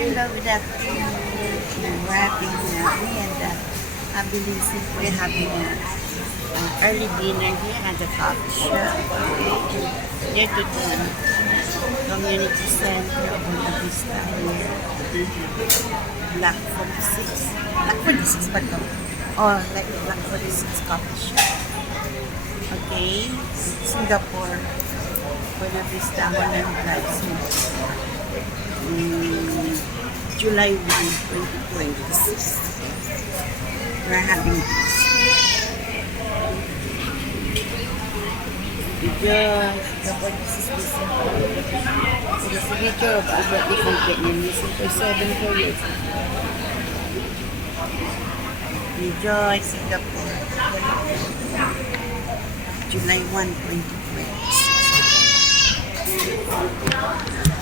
Hello, good afternoon. We're having me and Abilisip, we're having early dinner here at the coffee shop. Okay, near to the community center of Buena Vista here. Block 46. Block 46 ba ito? Oh, like Block 46 coffee shop. Okay, Singapore. Buena Vista, Holland Drive. July 1, 2026. We're having this. Kapag this is the signature of Albert E. Fontaine, missing for 7 years. Enjoy Singapore. July 1, 2026.